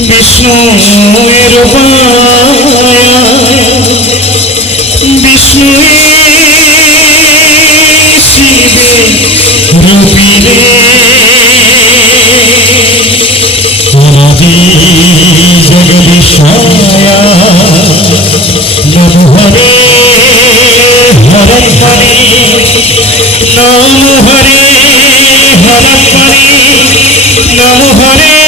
বিষ্ণুয়ের বিষ্ণুয়ে শিবে রূপিরে আদি জগদীশায়া নমো হরে হরত্তরি নমো হরে হরত্তরি নমো হরে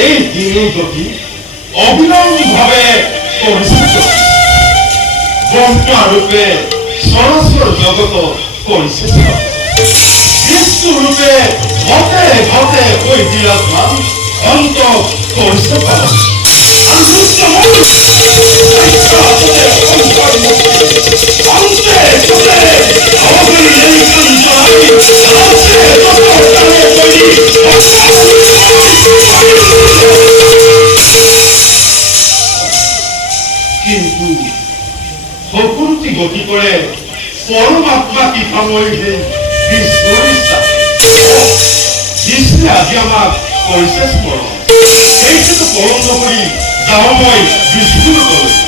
এই দিনে যদি অবিলম্ব ভাবে পরিচিত ব্রহ্মা রূপে সরস্বর জগত পরিচিত বিষ্ণু রূপে ঘটে ঘটে ওই বিরাজমান অন্ত পরিচিত কিন্তু সকলটি গতি করে পরমাত্মা কি সাময়িকে বিষ্ণু আজি আমাক কৰিছে স্মৰণ এইটো পৰম নকৰি যাওঁ মই বিষ্ণুৰ কৰো